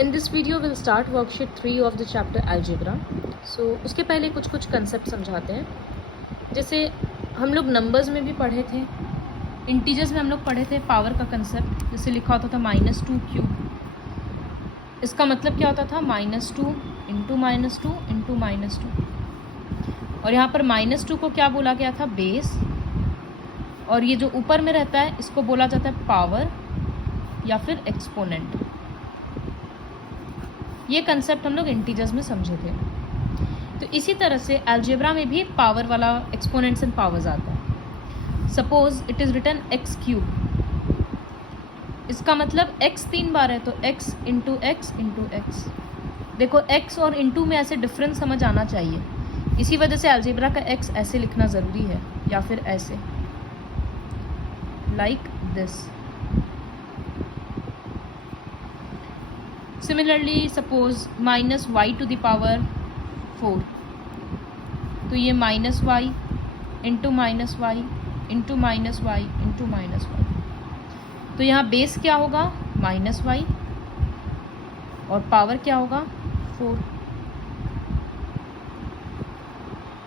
In this video we'll start worksheet 3 of the chapter algebra. So उसके पहले कुछ concept समझाते हैं. जैसे हम लोग नंबर्स में भी पढ़े थे, इंटीजर्स में हम लोग पढ़े थे पावर का कंसेप्ट. जैसे लिखा होता था -2 क्यूब. इसका मतलब क्या होता था? -2 इंटू -2 इंटू -2. और यहाँ पर -2 को क्या बोला गया था? बेस. और ये जो ऊपर में रहता है इसको बोला जाता है पावर या फिर एक्सपोनेंट. ये कंसेप्ट हम लोग इंटीजर्स में समझे थे. तो इसी तरह से अलजेब्रा में भी पावर वाला एक्सपोनेंट्स एंड पावर्स आता है. Suppose it is written x cube. इसका मतलब x 3 बार है तो x into x into x. देखो x और इंटू में ऐसे डिफरेंस समझ आना चाहिए. इसी वजह से अलजेब्रा का x ऐसे लिखना ज़रूरी है या फिर ऐसे, like this. Similarly, suppose minus y to the power 4. तो ये -y into -y into -y into -y. तो यहाँ बेस क्या होगा? -y और पावर क्या होगा? 4.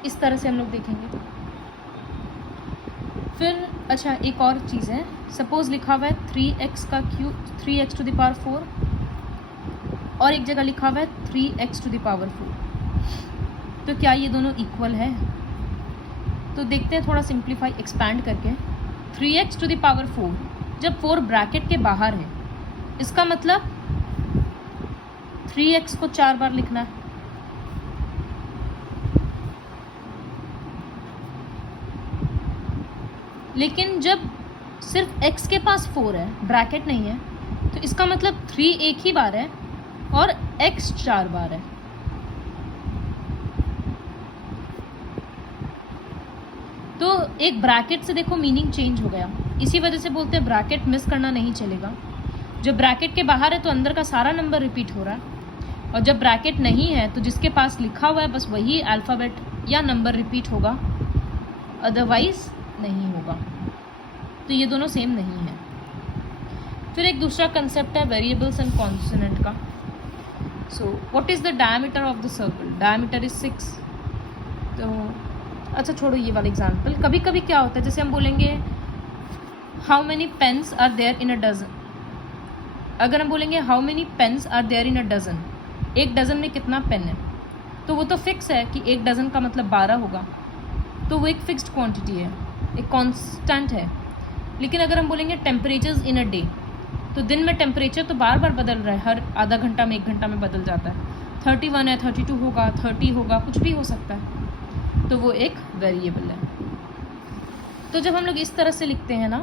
इस तरह से हम लोग देखेंगे. फिर अच्छा एक और चीज़ है. सपोज लिखा हुआ है 3x का cube, 3x to the power 4, और एक जगह लिखा हुआ है 3x टू द पावर 4. तो क्या ये दोनों इक्वल है? तो देखते हैं थोड़ा सिंप्लीफाई एक्सपैंड करके. 3x टू द पावर 4 जब 4 ब्रैकेट के बाहर है, इसका मतलब 3x को 4 बार लिखना है. लेकिन जब सिर्फ x के पास 4 है, ब्रैकेट नहीं है, तो इसका मतलब 3 एक ही बार है और x 4 बार है. तो एक ब्रैकेट से देखो मीनिंग चेंज हो गया. इसी वजह से बोलते हैं ब्रैकेट मिस करना नहीं चलेगा. जब ब्रैकेट के बाहर है तो अंदर का सारा नंबर रिपीट हो रहा है, और जब ब्रैकेट नहीं है तो जिसके पास लिखा हुआ है बस वही अल्फ़ाबेट या नंबर रिपीट होगा, अदरवाइज नहीं होगा. तो ये दोनों सेम नहीं है. फिर एक दूसरा कंसेप्ट है वेरिएबल्स एंड कॉन्सोनेंट का. So what is the diameter of the circle? Diameter is 6. तो अच्छा छोड़ो ये वाला एग्जाम्पल. कभी कभी क्या होता है, जैसे हम बोलेंगे how many pens are there in a dozen. अगर हम बोलेंगे how many pens are there in a dozen, एक डजन में कितना पेन है, तो वो तो फिक्स है कि एक डजन का मतलब 12 होगा. तो वो एक फिक्स्ड क्वांटिटी है, एक कांस्टेंट है. लेकिन अगर हम बोलेंगे टेम्परेचर्स इन अ डे, तो दिन में टेम्परेचर तो बार बार बदल रहा है, हर आधा घंटा में 1 घंटा में बदल जाता है. 31 है, 32 होगा, 30 होगा, कुछ भी हो सकता है. तो वो एक वेरिएबल है. तो जब हम लोग इस तरह से लिखते हैं ना,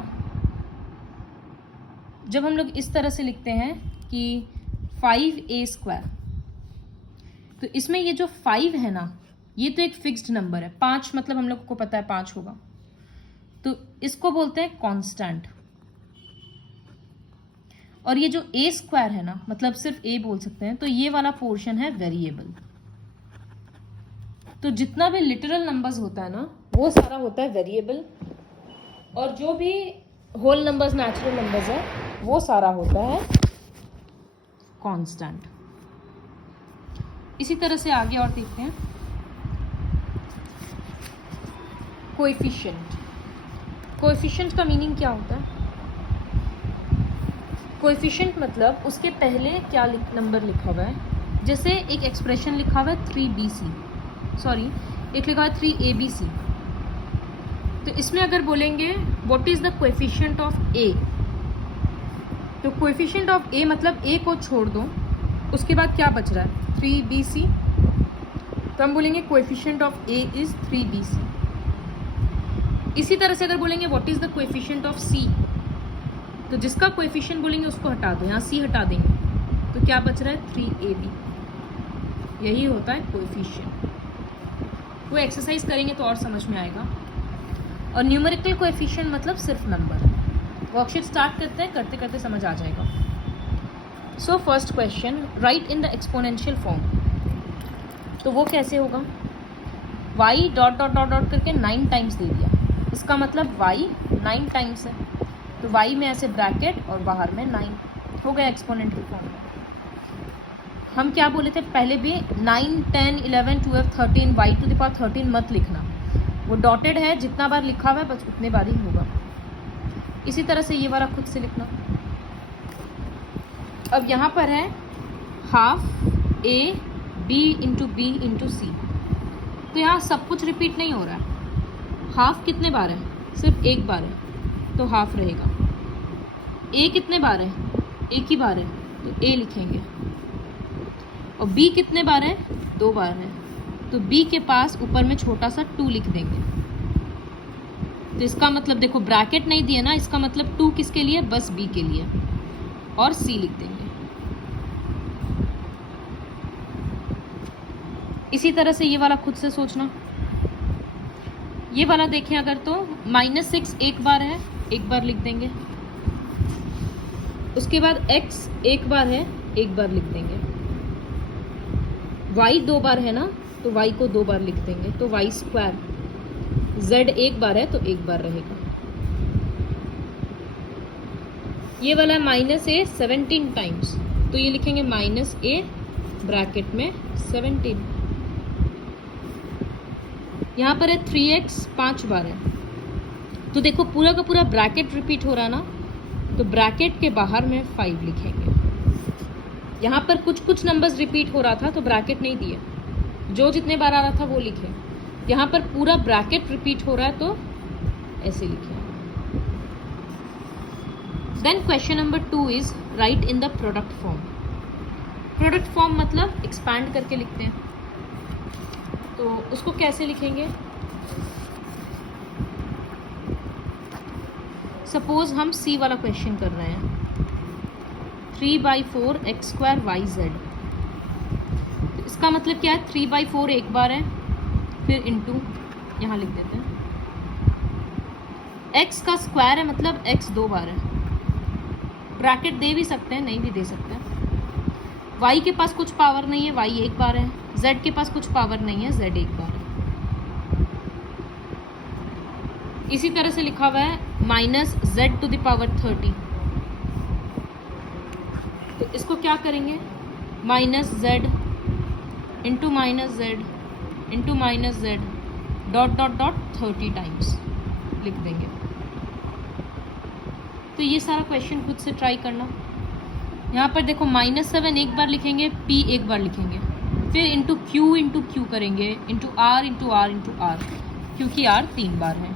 जब हम लोग इस तरह से लिखते हैं कि 5a², तो इसमें ये जो 5 है ना, ये तो एक फिक्स्ड नंबर है. 5 मतलब हम लोग को पता है 5 होगा, तो इसको बोलते हैं कांस्टेंट. और ये जो a² है ना, मतलब सिर्फ a बोल सकते हैं, तो ये वाला पोर्शन है वेरिएबल. तो जितना भी लिटरल नंबर्स होता है ना, वो सारा होता है वेरिएबल, और जो भी होल नंबर्स, नेचुरल नंबर्स है, वो सारा होता है कांस्टेंट. इसी तरह से आगे और देखते हैं. कोएफिशिएंट. कोएफिशिएंट का मीनिंग क्या होता है? कोएफिशिएंट मतलब उसके पहले क्या नंबर लिखा हुआ है. जैसे एक एक्सप्रेशन लिखा हुआ है 3bc, सॉरी एक लिखा हुआ है 3abc. तो इसमें अगर बोलेंगे what is the coefficient of a, तो कोएफिशिएंट ऑफ a मतलब a को छोड़ दो, उसके बाद क्या बच रहा है? 3bc. तो हम बोलेंगे coefficient of a is 3bc. इसी तरह से अगर बोलेंगे what is the coefficient of c, तो जिसका कोएफिशिएंट बोलेंगे उसको हटा दो, यहाँ c हटा देंगे, तो क्या बच रहा है? 3ab. यही होता है कोएफिशिएंट. वो एक्सरसाइज करेंगे तो और समझ में आएगा. और न्यूमेरिकल कोएफिशिएंट मतलब सिर्फ नंबर. वर्कशीट स्टार्ट करते हैं, करते करते समझ आ जाएगा. So first question, right in the exponential form. तो वो कैसे होगा? y dot dot dot dot करके 9 टाइम्स दे दिया, इसका मतलब y 9 टाइम्स है, तो y में ऐसे ब्रैकेट और बाहर में 9 हो गया एक्सपोनेंट की फॉर्म में. हम क्या बोले थे पहले भी, 9, 10, 11, 12, 13 y टू द पावर 13 मत लिखना, वो डॉटेड है, जितना बार लिखा हुआ है बस उतने बार ही होगा। इसी तरह से ये वाला खुद से लिखना। अब यहाँ पर है half A B into B into C, तो यहाँ सब कुछ रिपीट नहीं हो रहा है। हाफ कितने बार है, सिर्फ एक बार है तो हाफ रहेगा। ए कितने बार है, एक ही बार है तो ए लिखेंगे। और बी कितने बार है, 2 बार है तो बी के पास ऊपर में छोटा सा 2 लिख देंगे। तो इसका मतलब देखो ब्रैकेट नहीं दिया ना, इसका मतलब 2 किसके लिए, बस बी के लिए, और सी लिख देंगे। इसी तरह से ये वाला खुद से सोचना। ये वाला देखें अगर तो -6 एक बार है, एक बार लिख देंगे। उसके बाद x एक बार है, एक बार लिख देंगे। y 2 बार है ना, तो y को 2 बार लिख देंगे, तो y स्क्वायर। z एक बार है तो एक बार रहेगा। ये वाला -a 17 टाइम्स, तो ये लिखेंगे -a ब्रैकेट में 17। यहाँ पर है 3x 5 बार है, तो देखो पूरा का पूरा ब्रैकेट रिपीट हो रहा ना, तो ब्रैकेट के बाहर में 5 लिखेंगे। यहाँ पर कुछ कुछ नंबर्स रिपीट हो रहा था तो ब्रैकेट नहीं दिए, जो जितने बार आ रहा था वो लिखे। यहाँ पर पूरा ब्रैकेट रिपीट हो रहा है तो ऐसे लिखे। Then question number 2 is right in the product form. Product form मतलब एक्सपैंड करके लिखते हैं, तो उसको कैसे लिखेंगे। सपोज हम सी वाला क्वेश्चन कर रहे हैं, 3/4 x² yz। तो इसका मतलब क्या है, 3/4 एक बार है, फिर इंटू यहाँ लिख देते हैं। x का स्क्वायर है मतलब x 2 बार है, ब्रैकेट दे भी सकते हैं, नहीं भी दे सकते हैं। y के पास कुछ पावर नहीं है, y एक बार है। z के पास कुछ पावर नहीं है, z एक बार है। इसी तरह से लिखा हुआ है -z टू द पावर 30, तो इसको क्या करेंगे, -z into -z into -z dot dot dot 30 times लिख देंगे। तो ये सारा क्वेश्चन खुद से ट्राई करना। यहाँ पर देखो -7 एक बार लिखेंगे, p एक बार लिखेंगे, फिर इंटू q करेंगे, into r into r into r, क्योंकि r 3 बार है।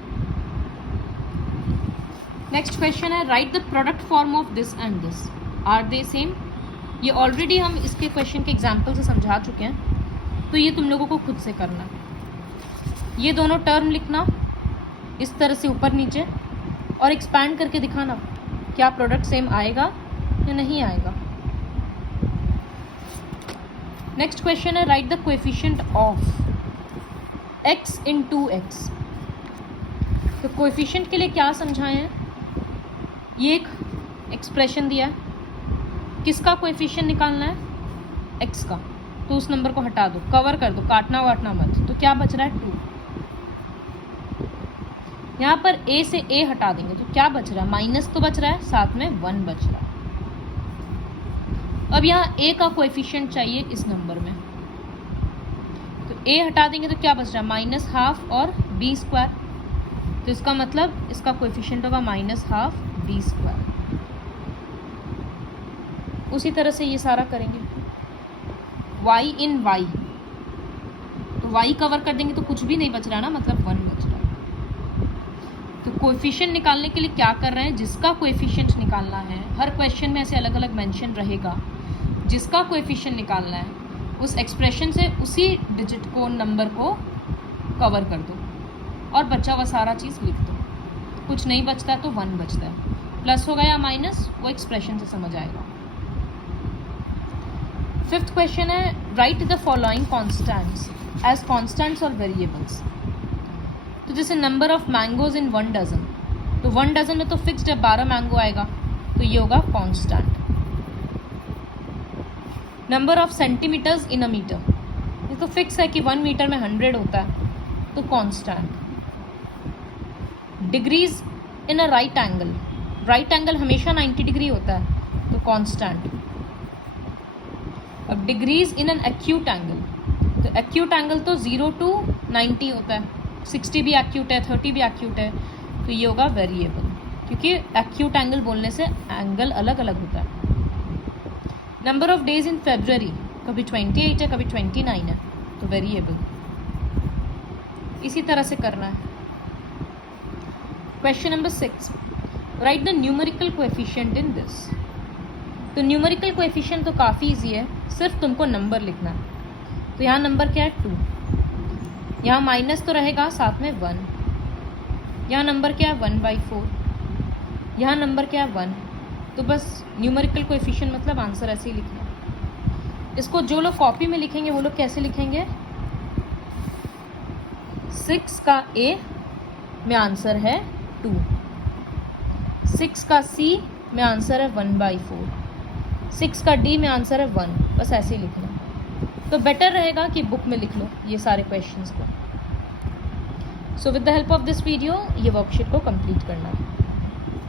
नेक्स्ट क्वेश्चन है right the product form of this and this, are they same. ये ऑलरेडी हम इसके क्वेश्चन के एग्जाम्पल से समझा चुके हैं, तो ये तुम लोगों को खुद से करना है। ये दोनों टर्म लिखना इस तरह से ऊपर नीचे, और एक्सपैंड करके दिखाना क्या प्रोडक्ट सेम आएगा या नहीं आएगा। नेक्स्ट क्वेश्चन है right the coefficient of x into x. तो कोएफिशिएंट के लिए क्या समझाए हैं, ये एक एक्सप्रेशन दिया है, किसका कोएफिशिएंट निकालना है, x का, तो उस नंबर को हटा दो, कवर कर दो, काटना वाटना मत। तो क्या बच रहा है 2। यहाँ पर a से a हटा देंगे तो क्या बच रहा है, माइनस तो बच रहा है, साथ में 1 बच रहा है। अब यहाँ a का कोएफिशिएंट चाहिए इस नंबर में, तो a हटा देंगे तो क्या बच रहा है, -12 और b स्क्वायर, तो इसका मतलब इसका कोएफिशिएंट होगा -12 b स्क्वायर। उसी तरह से ये सारा करेंगे। y इन y, तो y कवर कर देंगे तो कुछ भी नहीं बच रहा ना, मतलब 1 बच रहा है। तो कोएफिशिएंट निकालने के लिए क्या कर रहे हैं, जिसका कोएफिशिएंट निकालना है, हर क्वेश्चन में ऐसे अलग अलग मेंशन रहेगा, जिसका कोएफिशिएंट निकालना है उस एक्सप्रेशन से उसी डिजिट को, नंबर को कवर कर दो और बचा हुआ सारा चीज़ लिख दो। कुछ नहीं बचता है तो 1 बचता है, प्लस होगा या माइनस वो एक्सप्रेशन से समझ आएगा। 5th क्वेश्चन है right the following constants as constants और वेरिएबल्स। तो जैसे number of mangoes in 1 dozen, तो 1 डजन में तो फिक्स्ड है 12 मैंगो आएगा, तो ये होगा constant. Number of centimetres in a metre, ये तो फिक्स है कि 1 मीटर में 100 होता है, तो constant. Degrees in a right angle, right angle हमेशा 90 डिग्री होता है, तो कांस्टेंट। अब degrees in an acute angle, तो एक्यूट एंगल तो 0 to 90 होता है, 60 भी एक्यूट है, 30 भी एक्यूट है, तो ये होगा वेरिएबल, क्योंकि एक्यूट एंगल बोलने से एंगल अलग अलग होता है। Number of days in February, कभी 28 है, कभी 29 है, तो वेरिएबल। इसी तरह से करना है। Question number 6, right the numerical coefficient in this. तो न्यूमेरिकल कोएफिशिएंट तो काफ़ी इजी है, सिर्फ तुमको नंबर लिखना है। तो यहाँ नंबर क्या है 2, यहाँ माइनस तो रहेगा, साथ में 1, यहाँ नंबर क्या है 1/4, यहाँ नंबर क्या है 1। तो बस न्यूमेरिकल कोएफिशिएंट मतलब आंसर ऐसे ही लिखना है। इसको जो लोग कॉपी में लिखेंगे वो लोग कैसे लिखेंगे, 6 का A में आंसर है 2, 6 का C में आंसर है 1/4, 6 का D में आंसर है 1, बस ऐसे ही लिखना। तो बेटर रहेगा कि बुक में लिख लो ये सारे क्वेश्चंस को। So with the help of this video ये वर्कशीट को कंप्लीट करना है।